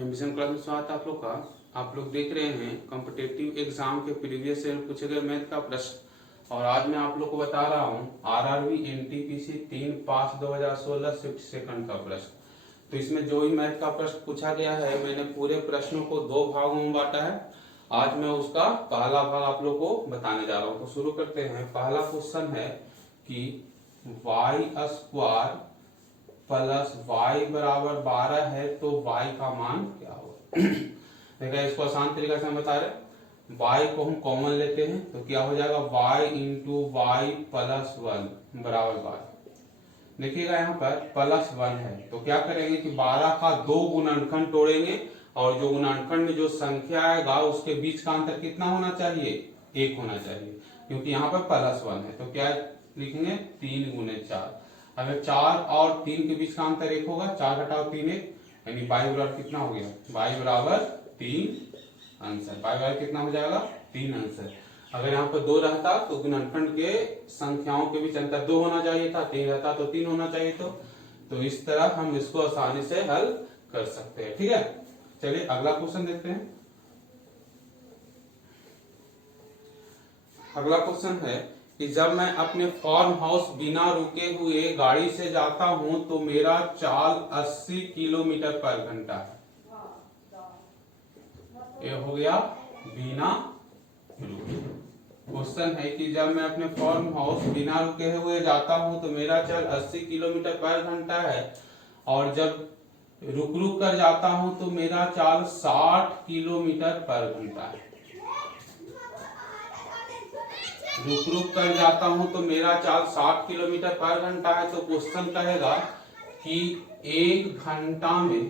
Ambition class में स्वागत है आप लोग का। आप लोग देख रहे हैं कॉम्पिटिटिव एग्जाम के प्रीवियस ईयर पूछे गए मैथ का प्रश्न, और आज मैं आप लोग को बता रहा हूँ आरआरबी एनटीपीसी 3/5/2016 शिफ्ट सेकंड का प्रश्न। तो इसमें जो भी मैथ का प्रश्न पूछा गया है मैंने पूरे प्रश्नों को दो भागों में बांटा है। आज मैं उसका पहला भाग आप लोग को बताने जा रहा हूँ। तो शुरू करते हैं। पहला क्वेश्चन है कि y² प्लस y बराबर 12 है तो y का मान क्या होगा। देखा, इसको आसान तरीका से हम बता रहे। y को हम कॉमन लेते हैं तो क्या हो जाएगा, y इंटू वाई प्लस 1 बराबर 12। देखिएगा यहाँ पर प्लस 1 है तो क्या करेंगे कि 12 का दो गुणनखंड तोड़ेंगे और जो गुणनखंड में जो संख्या आएगा उसके बीच का अंतर कितना होना चाहिए, 1 होना चाहिए, क्योंकि यहाँ पर प्लस 1 है। तो क्या लिखेंगे, 3 गुने 4। अगर 4 और 3 के बीच का अंतर 1 होगा, 4 घटाओ 3 1, यानी y बराबर कितना हो गया, y बराबर 3 आंसर। y बराबर कितना हो जाएगा, 3 आंसर। अगर यहाँ पर 2 रहता तो गुणनखंड के संख्याओं के बीच अंतर 2 होना चाहिए था, 3 रहता तो 3 होना चाहिए। तो इस तरह हम इसको आसानी से हल कर सकते हैं। ठीक है, चलिए अगला क्वेश्चन देखते हैं। अगला क्वेश्चन है कि जब मैं अपने फार्म हाउस बिना रुके हुए गाड़ी से जाता हूं तो मेरा चाल 80 किलोमीटर पर घंटा है। ये हो गया बिना रुके। क्वेश्चन है कि जब मैं अपने फार्म हाउस बिना रुके हुए जाता हूं तो मेरा चाल 80 किलोमीटर पर घंटा है, और जब रुक रुक कर जाता हूं तो मेरा चाल 60 किलोमीटर पर घंटा है। रुक रुक कर जाता हूं तो मेरा चाल 60 किलोमीटर पर घंटा है। तो क्वेश्चन कहेगा कि 1 घंटा में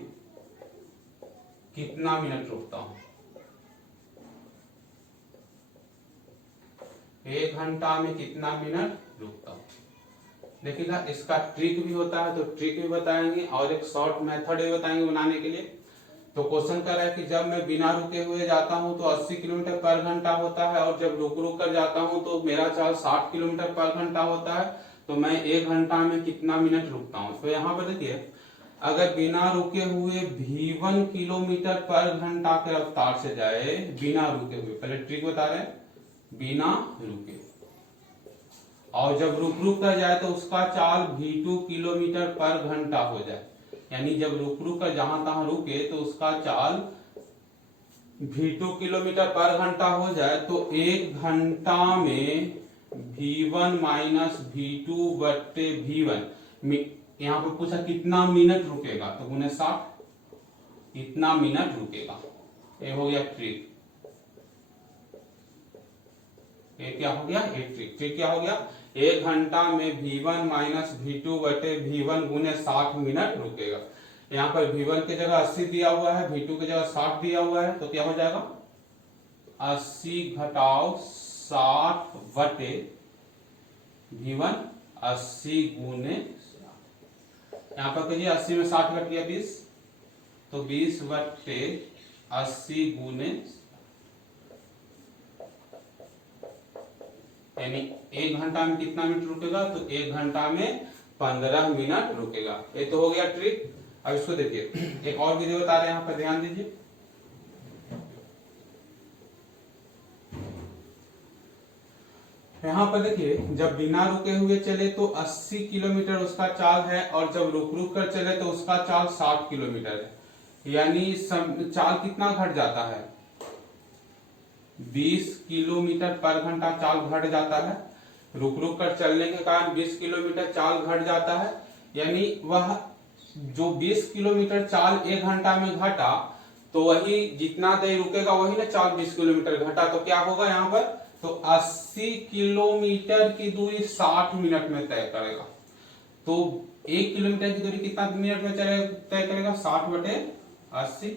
कितना मिनट रुकता हूं। 1 घंटा में कितना मिनट रुकता हूं। देखिएगा, इसका ट्रिक भी होता है तो ट्रिक भी बताएंगे और एक शॉर्ट मेथड भी बताएंगे बनाने के लिए। तो क्वेश्चन कर रहा है कि जब मैं बिना रुके हुए जाता हूं तो 80 किलोमीटर पर घंटा होता है, और जब रुक रुक कर जाता हूं तो मेरा चाल 60 किलोमीटर पर घंटा होता है। तो मैं 1 घंटा में कितना मिनट रुकता हूं। तो यहाँ पर देखिए, अगर बिना रुके हुए v1 किलोमीटर पर घंटा के रफ्तार से जाए, बिना रुके हुए, पहले ट्रिक बता रहे हैं, बिना रुके, और जब रुक रुक कर जाए तो उसका चाल v2 किलोमीटर पर घंटा हो जाए, यानी जब रुक रुक कर जहां तहां रुके तो उसका चाल v2 किलोमीटर पर घंटा हो जाए। तो 1 घंटा में v1 माइनस v2 बट्टे v1, यहाँ पर पूछा कितना मिनट रुकेगा, तो गुने 60, कितना मिनट रुकेगा। ये हो गया ट्रिक। ये क्या हो गया, एक ट्रिक। ट्रिक क्या हो गया, 1 घंटा में v1 माइनस v2 बटे v1 गुने 60 मिनट रुकेगा। यहाँ पर v1 की जगह 80 दिया हुआ है, v2 की जगह 60 दिया हुआ है, तो क्या हो जाएगा, 80 घटाओ 60 बटे v1, 80 गुने, यहाँ पर कहिए 80 में 60 घट गया 20, तो 20 बटे 80 गुने, यानी 1 घंटा में कितना मिनट रुकेगा, तो 1 घंटा में 15 मिनट रुकेगा। ये तो हो गया ट्रिक। अब इसको देखिए, एक और विधि बता रहे हैं, यहाँ पर ध्यान दीजिए। यहाँ पर देखिए, जब बिना रुके हुए चले तो 80 किलोमीटर उसका चाल है, और जब रुक रुक कर चले तो उसका चाल 60 किलोमीटर है, यानी चाल कितना घट जाता है, 20 किलोमीटर पर घंटा चाल घट जाता है। रुक रुक कर चलने के कारण 20 किलोमीटर चाल घट जाता है, यानी वह जो 20 किलोमीटर चाल 1 घंटा में घटा, तो वही जितना देर रुकेगा वही ना चाल 20 किलोमीटर घटा, तो क्या होगा यहाँ पर, तो 80 किलोमीटर की दूरी 60 मिनट में तय करेगा। तो 1 किलोमीटर की दूरी कितना मिनट में तय करेगा, 60 बटे 80।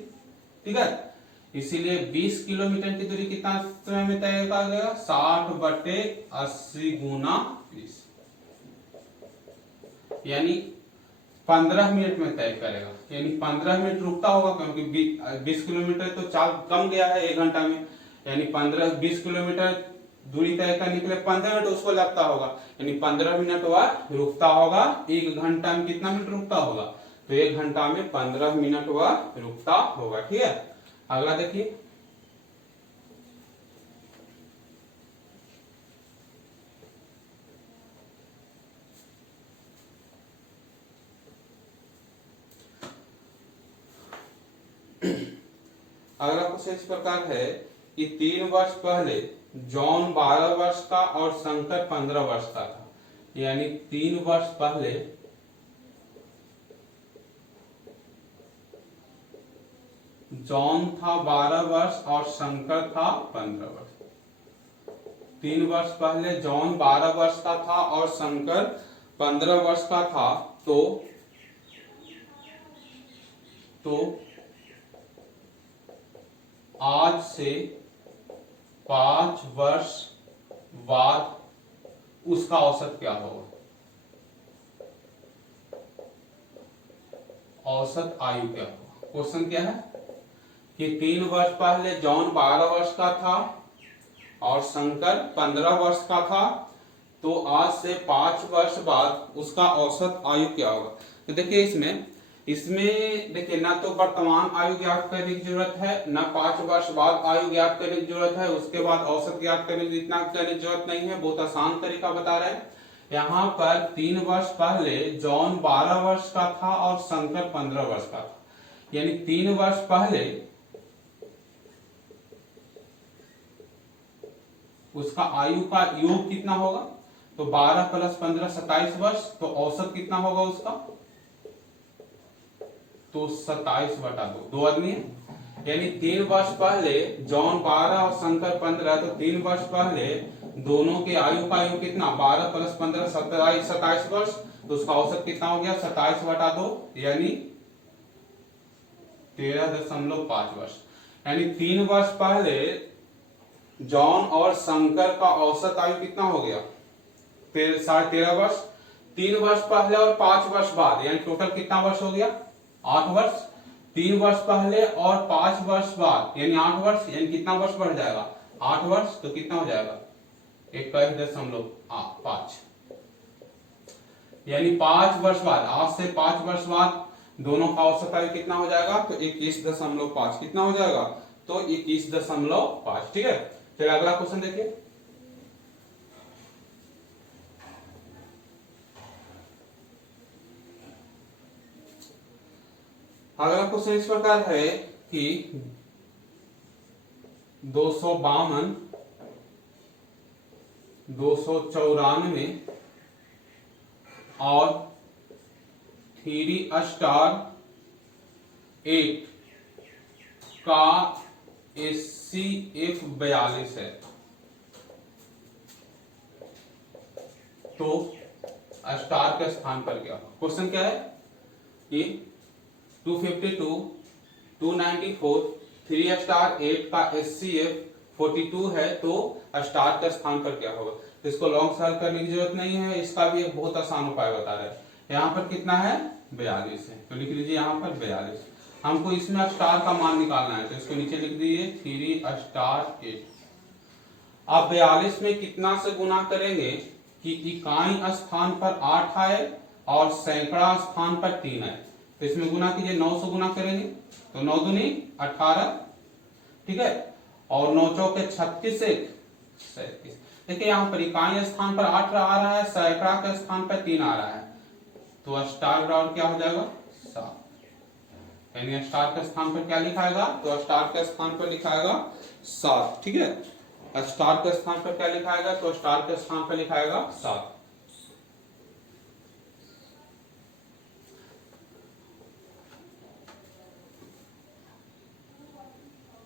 ठीक है, इसीलिए 20 किलोमीटर की दूरी कितना समय में तय करेगा, 60 बटे 80 गुना 20, यानी 15 मिनट में तय करेगा। यानी 15 मिनट रुकता होगा, क्योंकि 20 किलोमीटर तो चाल कम गया है 1 घंटा में, यानी 20 किलोमीटर दूरी तय करने के लिए 15 मिनट उसको लगता होगा, यानी 15 मिनट वह रुकता होगा। 1 घंटा में कितना मिनट रुकता होगा, तो 1 घंटा में 15 मिनट वह रुकता होगा। ठीक है, अगला देखिए, अगला क्वेश्चन इस प्रकार है कि 3 वर्ष पहले जॉन 12 वर्ष का और शंकर 15 वर्ष का था। यानी 3 वर्ष पहले जॉन था 12 वर्ष और शंकर था 15 वर्ष। 3 वर्ष पहले जॉन 12 वर्ष का था और शंकर 15 वर्ष का था। तो आज से 5 वर्ष बाद उसका औसत क्या होगा? औसत आयु क्या होगा? क्वेश्चन क्या है कि 3 वर्ष पहले जॉन 12 वर्ष का था और शंकर 15 वर्ष का था, तो आज से 5 वर्ष बाद उसका औसत आयु क्या होगा? तो देखिए इसमें देखिए ना तो वर्तमान आयु ज्ञात करने की जरूरत है, ना 5 वर्ष बाद आयु ज्ञात करने की जरूरत है, उसके बाद औसत ज्ञात करने की इतना करने की जरूरत नहीं है। बहुत आसान तरीका बता रहे हैं। यहाँ पर 3 वर्ष पहले जॉन 12 वर्ष का था और शंकर 15 वर्ष का था। यानी 3 वर्ष पहले उसका आयु का योग कितना होगा? तो 12 + 15 27 वर्ष। तो औसत कितना होगा उसका? तो 27/2, 2 आदमी है। यानी 3 वर्ष पहले जॉन 12 और शंकर 15, तो 3 वर्ष पहले दोनों के आयु का योग कितना? 12 + 15 27 वर्ष। तो उसका औसत कितना हो गया? 27/2 यानी 13.5 वर्ष। यानी 3 वर्ष पहले जॉन और शंकर का औसत आयु कितना हो गया? 13.5 वर्ष। 3 वर्ष पहले और 5 वर्ष बाद, यानी टोटल कितना वर्ष हो गया? 8 वर्ष। 3 वर्ष पहले और 5 वर्ष बाद यानी 8 वर्ष। यानी कितना वर्ष बढ़ जाएगा? 8 वर्ष। तो कितना हो जाएगा? 21.5। यानी 5 वर्ष बाद, आज से 5 वर्ष बाद दोनों का औसत आयु कितना हो जाएगा? तो 21.5। कितना हो जाएगा? तो 21.5। ठीक है, फिर अगला क्वेश्चन देखिए। अगला क्वेश्चन इस प्रकार है कि 252, 294 और 3 स्टार 8 का HCF 42 है। तो स्टार के स्थान पर क्या? क्वेश्चन क्या है कि 252, 294, 3 स्टार 8 का HCF 42 है। तो स्टार के स्थान पर क्या होगा? तो इसको लॉन्ग सॉल्व करने की जरूरत नहीं है। इसका भी एक बहुत आसान उपाय बता रहे हैं। यहाँ पर कितना है? 42 है। तो लिख लीजिए यहाँ पर 42। हमको इसमें स्टार का मान निकालना है, तो इसको नीचे लिख दीजिए 3 स्टार 8। अब 42 में कितना से गुना करेंगे कि इकाई स्थान पर 8 आए और सैकड़ा स्थान पर 3 आए। तो इसमें गुना कीजिए, 9 से गुना करेंगे तो 9 दूनी 18। ठीक है, और 9 चौके 36 से 37। देखिए यहाँ पर इकाई स्थान पर 8 आ रहा है, सैकड़ा के स्थान पर 3 आ रहा है। तो स्टार बराबर क्या हो जाएगा? 7। यानी स्टार के स्थान पर क्या लिखाएगा? तो स्टार के स्थान पर लिखाएगा 7। ठीक है, स्टार के स्थान पर क्या लिखाएगा? तो स्टार के स्थान पर लिखाएगा 7।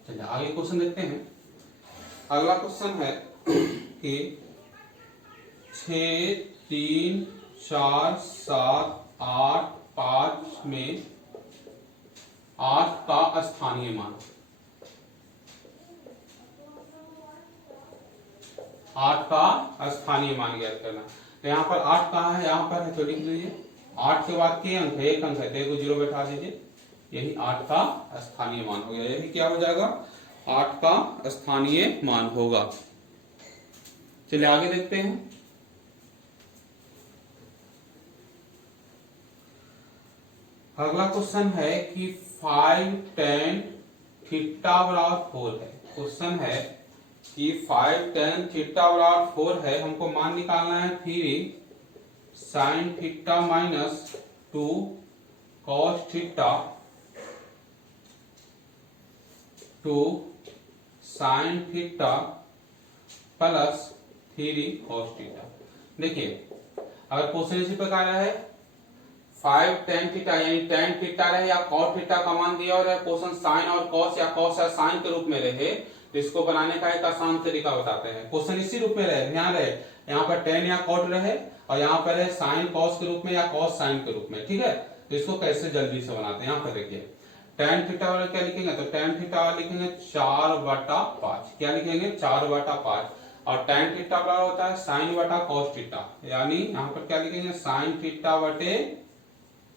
चलिए आगे क्वेश्चन देखते हैं। अगला क्वेश्चन है कि 6, 3, 4, 7, 8, 5 में 8 का स्थानीय मान। 8 का स्थानीय मान ज्ञात करना। तो यहाँ पर 8 कहाँ है? यहाँ पर है, तो लिख लीजिए 8 के बाद के अंक है? 1 अंक है, तो 1 को 0 बैठा दीजिए। यही 8 का स्थानीय मान हो गया। यही क्या हो जाएगा? 8 का स्थानीय मान होगा। चलिए आगे देखते हैं। अगला क्वेश्चन है कि 5 tan थीटा बराबर 4 है। क्वेश्चन है कि 5 tan थीटा बराबर 4 है, हमको मान निकालना है 3 sin theta minus 2 cos theta 2 sin theta plus 3 cos theta. देखिए अगर क्वेश्चन इसी प्रकार है 5 tan थीटा यानी tan थीटा रहे या cos थीटा का मान दिया और क्वेश्चन sin और cos या cos या sin के रूप में रहे तो इसको बनाने का एक आसान तरीका बताते हैं। क्वेश्चन इसी रूप में रहे, ध्यान रहे यहाँ पर tan या cot रहे और यहाँ पर है sin cos के रूप में या cos sin के रूप में, ठीक है। तो इसको कैसे जल्दी से बनाते हैं, यहाँ पर देखिए tan थीटा वाला क्या लिखेंगे, तो tan थीटा वाला लिखेंगे 4/5, क्या लिखेंगे 4/5 और tan थीटा बराबर होता है sin बटा cos थीटा, यानी यहाँ पर क्या लिखेंगे sin थीटा बटे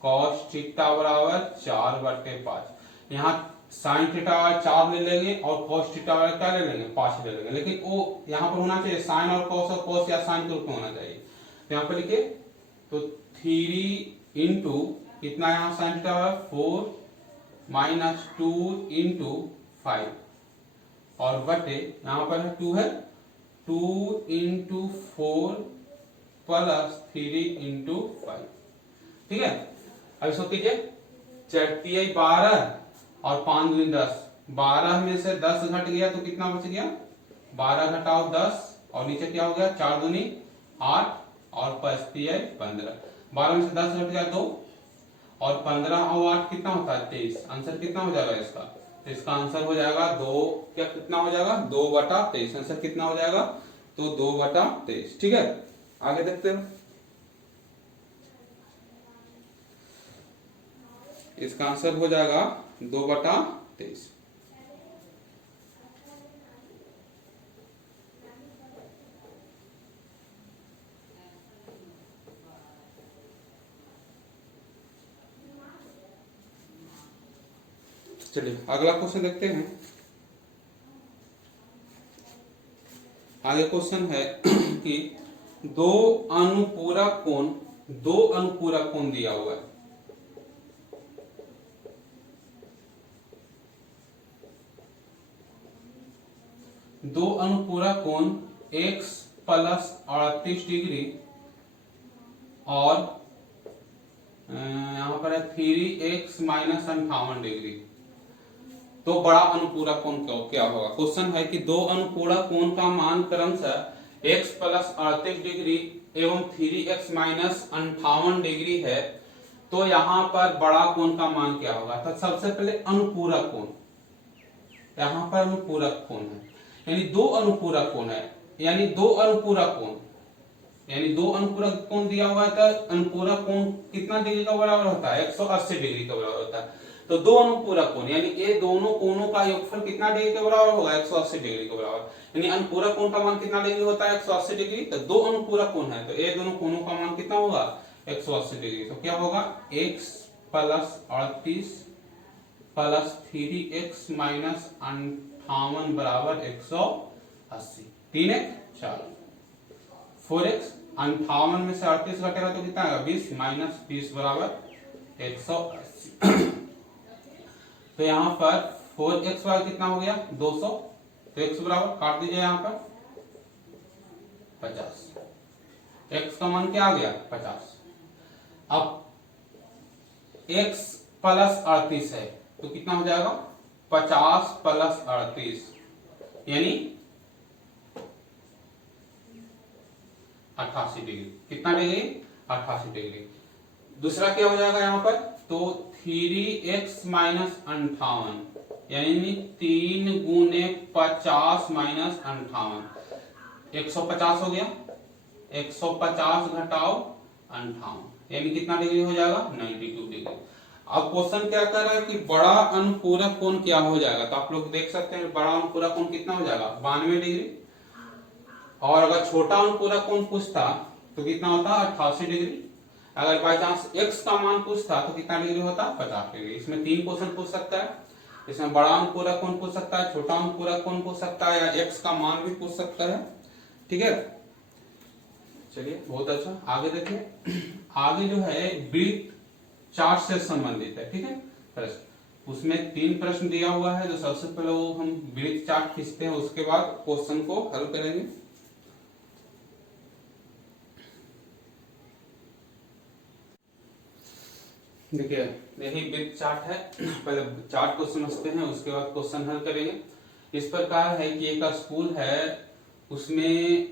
cos थीटा बराबर 4/5। यहाँ sin थीटा 4 ले लेंगे और cos थीटा क्या ले लेंगे 5 ले लेंगे, लेकिन वो यहाँ पर होना चाहिए sin और cos या sin के रूप में होना चाहिए। तो यहाँ पर लिखिए तो 3 इंटू कितना यहाँ sin थीटा 4 माइनस 2 इंटू 5 और बटे यहाँ पर है 2 है 2 इंटू 4 प्लस 3 इंटू 5, ठीक है। अब इसको कीजिए 4 12 और 5 दूनी 10, 12 में से 10 घट गया तो कितना बच गया 12 घटाओ 10 और नीचे क्या हो गया 4 दूनी 8 और 5 15, 12 में से 10 घट गया 2 और 15 और 8 कितना होता है 23। आंसर कितना हो जाएगा इसका, तो इसका आंसर हो जाएगा 2, क्या कितना हो जाएगा 2/23। आंसर कितना हो जाएगा तो 2/23, ठीक है। आगे देखते हैं इसका आंसर हो जाएगा 2/23। चलिए अगला क्वेश्चन देखते हैं। आगे क्वेश्चन है कि दो अनुपूरक कोण दिया हुआ है। दो अनुपूरक कोण x प्लस 38 डिग्री और यहां पर है 3x माइनस 58 डिग्री। तो बड़ा अनुपूरक कोण क्या होगा। क्वेश्चन है कि दो अनुपूरक कोण का मान क्रमशः x प्लस 38 डिग्री एवं 3x माइनस 58 डिग्री है, तो यहाँ पर बड़ा कोण का मान क्या होगा। तो सबसे पहले अनुपूरक कोण, यहाँ पर अनुपूरक कोण है यानी दो अनुपूरक कोण है, यानी दो अनुपूरक कोण दिया हुआ है तो अनुपूरक कोण कितना डिग्री का बराबर होता है 180 डिग्री का बराबर होता है। तो दो अनुपूरक कोण यानी ये दोनों कोणों का योगफल कितना डिग्री के बराबर होगा 180 डिग्री के बराबर, यानी अनुपूरक कोण का मान कितना डिग्री होता है 180 डिग्री। तो दो अनुपूरक कोण है तो ये दोनों कोणों का मान कितना होगा 180 डिग्री। तो क्या होगा x plus 38 plus 3x minus 58 बराबर 180, 3x 4 4x 58 में से 38 घटेगा तो कितना आएगा 20 माइनस 20 बराबर 180। तो यहाँ पर 4x बराबर कितना हो गया 200, तो x बराबर काट दीजिए यहाँ पर 50, x का मान क्या आ गया 50। अब x प्लस 38 है तो कितना हो जाएगा 50 प्लस 38 यानी 88 डिग्री। कितना डिग्री 88 डिग्री। दूसरा क्या हो जाएगा यहाँ पर तो 3x माइनस 58 यानी 3 गुने 50 माइनस 58, 150 हो गया, 150 घटाओ 58 यानी कितना डिग्री हो जाएगा 92 डिग्री। अब क्वेश्चन क्या कर रहा है कि बड़ा अनुपूरक कोण क्या हो जाएगा। तो आप लोग देख सकते हैं बड़ा अनुपूरक कोण कितना हो जाएगा 92 डिग्री, और अगर छोटा अनुपूरक कोण पूछता तो कितना होता 88 डिग्री। अगर बाई चांस x का मान पूछता तो कितना डिग्री होता 50 डिग्री। इसमें 3 क्वेश्चन पूछ सकता है, इसमें बड़ा अनुपूरक कोण पूछ सकता है, छोटा अनुपूरक कोण पूछ सकता है या x का मान भी पूछ सकता है, ठीक है। चलिए बहुत अच्छा, आगे देखिए। आगे जो है वृत्त चार्ट से संबंधित है। ठीक है, प्रश्न उसमें 3 प्रश्न दिया हुआ है, तो सबसे पहले वो हम वृत्त चार्ट खींचते हैं, उसके बाद क्वेश्चन को हल करेंगे। देखिए यही वृत्त चार्ट है, पहले चार्ट को समझते हैं, उसके बाद क्वेश्चन हल करेंगे। इस प्रकार है कि एक स्कूल है, उसमें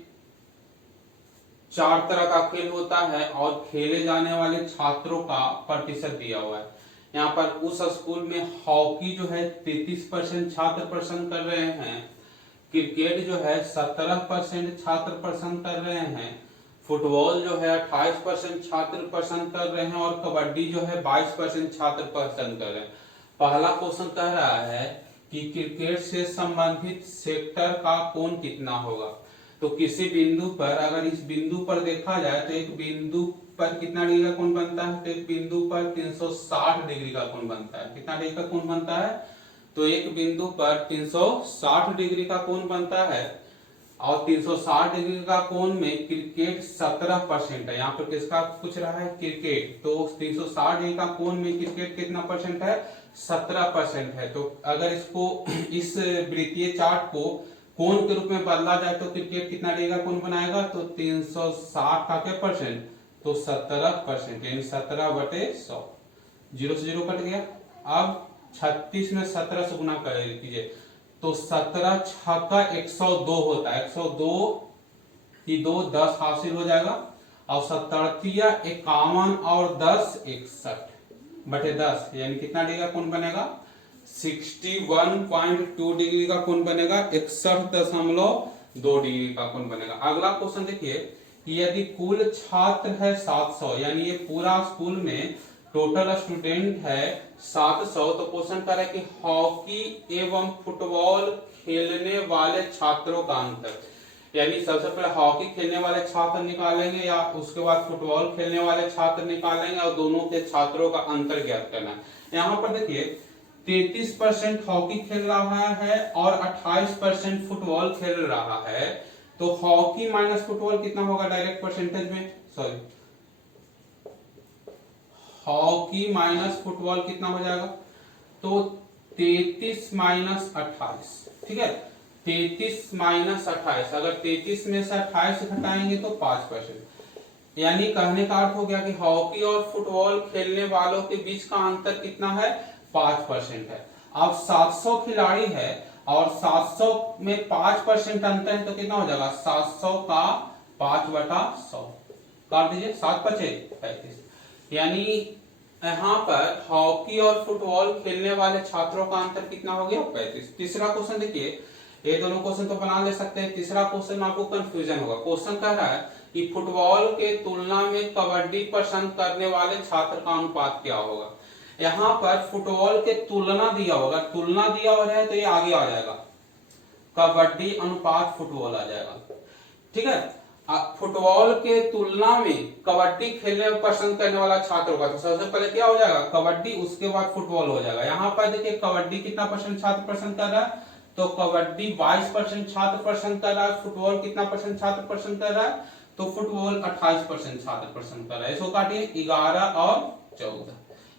4 तरह का खेल होता है और खेले जाने वाले छात्रों का प्रतिशत दिया हुआ है। यहाँ पर उस स्कूल में हॉकी जो है 33% छात्र पसंद कर रहे हैं, क्रिकेट जो है 17% छात्र पसंद कर रहे हैं, फुटबॉल जो है 28% छात्र पसंद कर रहे हैं और कबड्डी जो है 22% छात्र पसंद कर रहे हैं। पहला क्वेश्चन कह रहा है कि क्रिकेट से संबंधित सेक्टर का कोण कितना होगा। तो किसी बिंदु पर, अगर इस बिंदु पर देखा जाए तो एक बिंदु पर कितना डिग्री का कोण बनता है, तो एक बिंदु पर 360 डिग्री का कोण बनता है। कितना डिग्री का कोण बनता है, तो एक बिंदु पर 360 डिग्री का कोण बनता है और 360 डिग्री का कोण में क्रिकेट 17% है। यहाँ पर किसका पूछ रहा है, क्रिकेट। तो 360 डिग्री का कोण में क्रिकेट कितना परसेंट है, 17% है। तो अगर इसको इस वृत्तीय चार्ट को कोण के रूप में बदला जाए तो क्रिकेट कितना डिग्री का कोण बनाएगा, तो 360 का क्या परसेंट, तो 17%, यानी 17/100। 0 से 0 कट गया। अब 36 में 17 से गुना कर कीजिए, तो 17 छक्का 102 होता है। 102 की 2 10 हासिल हो जाएगा और 17 51 और 10 61/10, यानी कितना डिग्री का कोण बनेगा, 61.2 डिग्री का कोण बनेगा, 61.2 डिग्री का कोण बनेगा। अगला क्वेश्चन देखिए कि यदि कुल छात्र है 700, यानी ये पूरा स्कूल में टोटल स्टूडेंट है 700, तो क्वेश्चन कर रहा है कि हॉकी एवं फुटबॉल खेलने वाले छात्रों का अंतर, यानी सबसे पहले हॉकी खेलने वाले छात्र निकालेंगे या उसके बाद फुटबॉल खेलने वाले छात्र निकालेंगे और दोनों के छात्रों का अंतर ज्ञात करना है। यहाँ पर देखिए 33% हॉकी खेल रहा है और 28% फुटबॉल खेल रहा है, तो हॉकी माइनस फुटबॉल कितना होगा डायरेक्ट परसेंटेज में, सॉरी हॉकी माइनस फुटबॉल कितना हो जाएगा, तो 33 माइनस 28। ठीक है, 33 माइनस 28, अगर 33 में से 28 घटाएंगे तो 5%, यानी कहने का अर्थ हो गया कि हॉकी और फुटबॉल खेलने वालों के बीच का अंतर कितना है, 5% है। अब 700 खिलाड़ी है और 700 में 5% अंतर है, तो कितना हो जाएगा, 700 का 5/100 काट दीजिए, 7×5=35, यानी यहाँ पर हॉकी और फुटबॉल खेलने वाले छात्रों का अंतर कितना हो गया, 35। तीसरा क्वेश्चन देखिए, ये दोनों क्वेश्चन तो बना ले सकते हैं, तीसरा क्वेश्चन आपको कंफ्यूजन होगा। क्वेश्चन कह रहा है कि फुटबॉल के तुलना में कबड्डी पसंद करने वाले छात्र का अनुपात क्या होगा। यहाँ पर फुटबॉल के तुलना दिया होगा, तुलना दिया हो रहा है तो ये आगे आ जाएगा, कबड्डी अनुपात फुटबॉल आ जाएगा। ठीक है, फुटबॉल के तुलना में कबड्डी खेलने में पसंद करने वाला छात्र होगा, तो सबसे पहले क्या हो जाएगा, कबड्डी, उसके बाद फुटबॉल हो जाएगा। यहाँ पर देखिए कबड्डी कितना परसेंट छात्र पसंद कर रहा है, तो कबड्डी 22% छात्र पसंद कर रहा है, फुटबॉल कितना परसेंट छात्र पसंद कर रहा है, तो फुटबॉल 28% छात्र पसंद कर रहा है। इसको काटिए 11 और 14,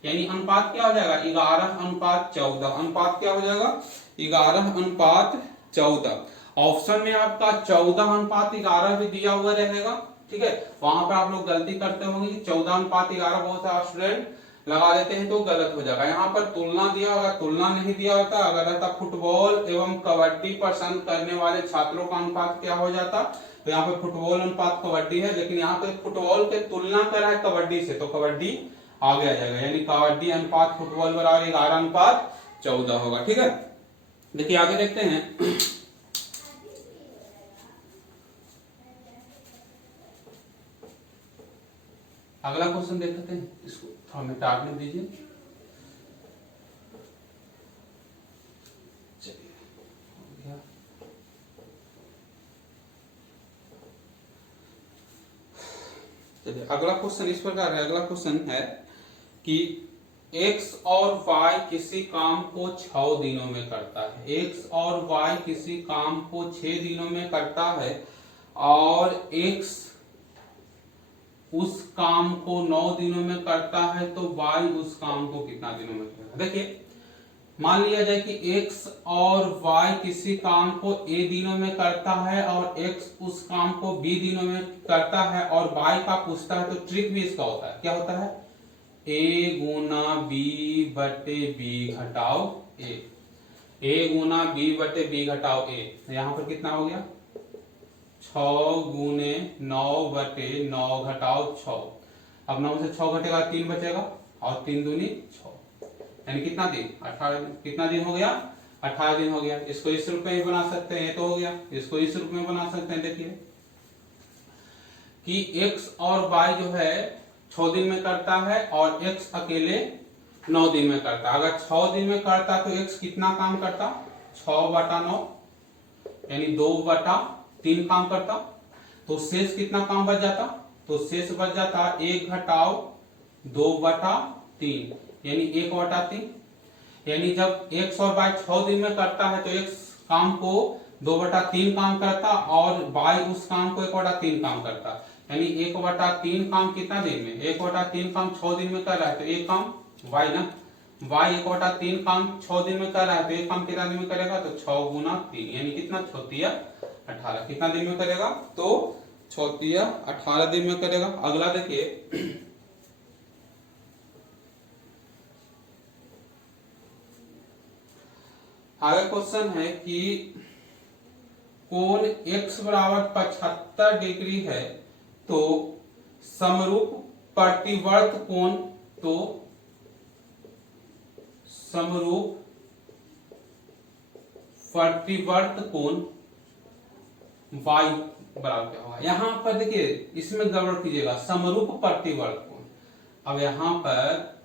यानी अनुपात क्या हो जाएगा, 11:14। अनुपात क्या हो जाएगा, 11:14। ऑप्शन में आपका 14:11 भी दिया हुआ रहेगा। ठीक है, वहां पर आप लोग गलती करते होंगे कि 14:11 बहुत सारे स्टूडेंट लगा देते हैं तो गलत हो जाएगा। यहाँ पर तुलना दिया होगा, तुलना नहीं दिया होता, अगर रहता फुटबॉल एवं कबड्डी पसंद करने वाले छात्रों का अनुपात क्या हो जाता, तो यहाँ पे फुटबॉल अनुपात कबड्डी है, लेकिन यहाँ पे फुटबॉल के तुलना कर रहा है कबड्डी से, तो कबड्डी आगे आ जाएगा, यानी कबड्डी अनुपात फुटबॉल बराबर 11:14 होगा। ठीक है, देखिए आगे देखते हैं। अगला क्वेश्चन देखते हैं, इसको थोड़ा मिटाने दीजिए। चलिए अगला क्वेश्चन इस प्रकार है। अगला क्वेश्चन है कि x और y किसी काम को 6 दिनों में करता है। x और y किसी काम को 6 दिनों में करता है और x उस काम को 9 दिनों में करता है तो y उस काम को कितना दिनों में करेगा। देखिए मान लिया जाए कि x और y किसी काम को a दिनों में करता है और x उस काम को b दिनों में करता है और y का पूछता है, तो ट्रिक भी इसका होता है। क्या होता है? a गुना b बटे b घटाओ a गुना b बटे b घटाओ a। यहाँ पर कितना हो गया? 6 गुने 9 बटे 9 घटाओ 6। अब 9 से 6 घटेगा 3 बचेगा और 3 दूनी 6, यानी कितना दिन? 18 दिन। कितना दिन हो गया? 18 दिन हो गया। इसको इस रूप में भी बना सकते हैं, ये तो हो गया। इसको इस रूप में बना सकते हैं। देखिए कि x और y जो है 6 दिन में करता है और x अकेले 9 दिन में करता। अगर 6 दिन में करता तो x कितना काम करता? 6/9 यानी 2/3 काम करता। तो शेष कितना काम बच जाता? तो शेष बच जाता 1 घटाओ 2/3 यानी 1/3। यानी जब x और y 6 दिन में करता है तो x काम को 2/3 काम करता और y उस काम को 1/3 काम करता। यानी 1/3 काम कितना दिन में? 1/3 काम 6 दिन में कर रहा है तो एक काम y ना, y 1/3 काम 6 दिन में कर रहा है तो एक काम कितना दिन में करेगा? तो 6 गुना 3 यानी कितना? 6×3=18। कितना दिन में करेगा? तो 6×3=18 दिन में करेगा। अगला देखिए आगे क्वेश्चन है कि कोण x बराबर 75 डिग्री है तो समरूप प्रतिवर्त कोण, तो समरूप प्रतिवर्त कोण y बराबर क्या होगा? यहां पर देखिए इसमें गड़बड़ कीजिएगा, समरूप प्रतिवर्त कोण। अब यहां पर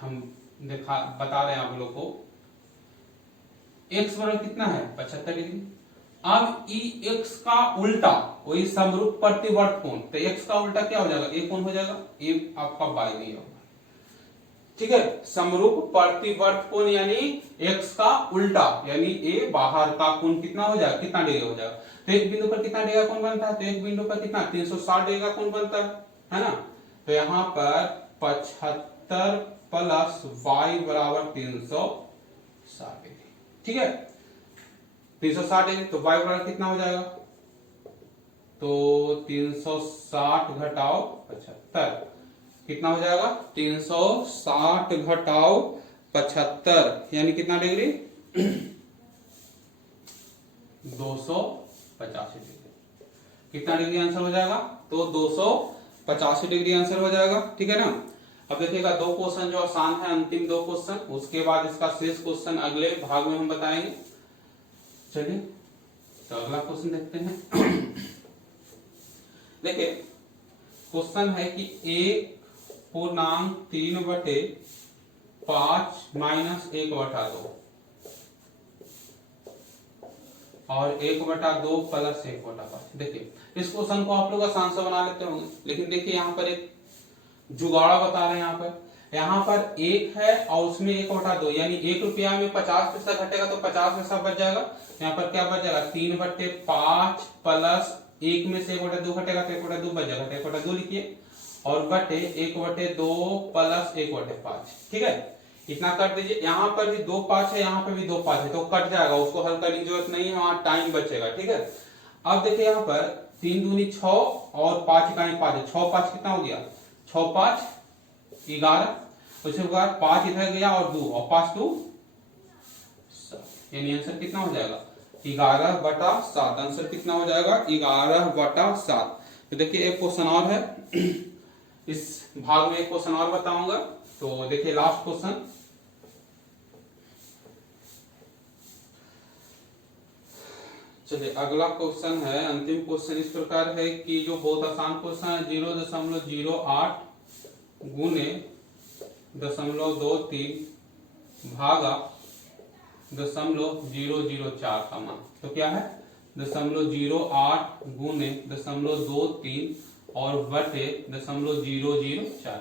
हम बता रहे हैं आप लोग को x बराबर कितना है? 75 डिग्री। अब x का उल्टा वही समरूप प्रतिवर्त कोण, तो x का उल्टा क्या हो जाएगा? a कोण हो जाएगा। a आपका y नहीं होगा, ठीक है। समरूप प्रतिवर्त कोण यानी x का उल्टा यानी a बाहर का कोण कितना हो जाएगा? कितना डिग्री हो जाएगा? तो एक बिंदु पर कितना डिग्री का कोण बनता है? तो एक बिंदु पर कितना? 360 डिग्री का कोण बनता है ना। तो यहाँ पर 75 प्लस y बराबर 360 डिग्री, ठीक है। 360 डिग्री तो y बराबर कितना हो जाएगा? तो 360 घटाओ 75 कितना हो जाएगा? 360 घटाओ 75 यानी कितना डिग्री? 285 डिग्री। कितना डिग्री आंसर हो जाएगा? तो 285 डिग्री आंसर हो जाएगा, ठीक है ना। अब देखिएगा दो क्वेश्चन जो आसान है, अंतिम दो क्वेश्चन, उसके बाद इसका शेष क्वेश्चन अगले भाग में हम बताएंगे। चलिए तो अगला क्वेश्चन देखते हैं। देखिए क्वेश्चन है कि 1/3/5 माइनस 1/2 और 1/2 प्लस 1/5। देखिए इस क्वेश्चन को आप लोग आसान से बना लेते होंगे, लेकिन देखिए यहाँ पर एक जुगाड़ा बता रहे हैं। यहाँ पर 1 है और उसमें 1/2 यानी 1 रुपया में 50 पैसा घटेगा तो 50 पैसा बच जाएगा। यहाँ पर क्या बच जाएगा? 3/5 प्लस 1 में से 1/2 घटेगा तो 1/2 बच जाएगा, 1/2 लिखिए और बटे 1/2 प्लस 1/5, ठीक है। इतना कर दीजिए। यहाँ पर भी 2 5 है, यहाँ पर भी 2 5 है तो कट जाएगा, उसको हल करने की जरूरत नहीं है, वहां टाइम बचेगा, ठीक है। अब देखिए यहाँ पर 3 दूनी 6 और 5 इकाई 5 है, 6 5 कितना हो गया? 6 5 11। उसके बाद 5 इधर गया और 2 और 5 2 यानी आंसर कितना हो जाएगा? 11/7। आंसर कितना हो जाएगा? 11/7। तो देखिए एक क्वेश्चन और है, इस भाग में एक क्वेश्चन और बताऊंगा। तो देखिए लास्ट क्वेश्चन, चलिए अगला क्वेश्चन है, अंतिम क्वेश्चन इस प्रकार है कि जो बहुत आसान क्वेश्चन है, 0.08 गुने 0.23 भागा 0.004 का मान। तो क्या है? 0.08 गुने 0.23 और बटे 0.004।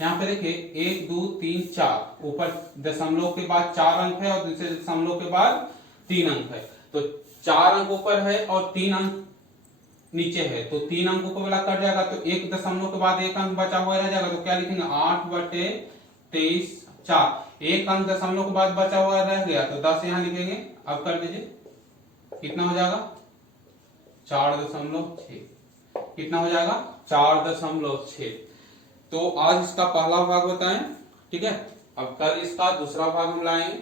यहाँ पे देखिए 1 2 3 4, ऊपर दशमलव के बाद 4 अंक है और दूसरे दशमलव के बाद 3 अंक है। तो 4 अंक ऊपर है और 3 अंक नीचे है तो 3 अंकों को वाला कट जाएगा, तो 1 दशमलव के बाद 1 अंक बचा हुआ रह जाएगा, तो क्या लिखेंगे 8/23 4। 1 अंक दशमलव के बाद बचा हुआ रह गया तो 10 यहाँ लिखेंगे। अब कर दीजिए, कितना हो जाएगा 4.6। कितना हो जाएगा 4.6। तो आज इसका पहला भाग बताएं, ठीक है। अब कल इसका दूसरा भाग हम लाएंगे।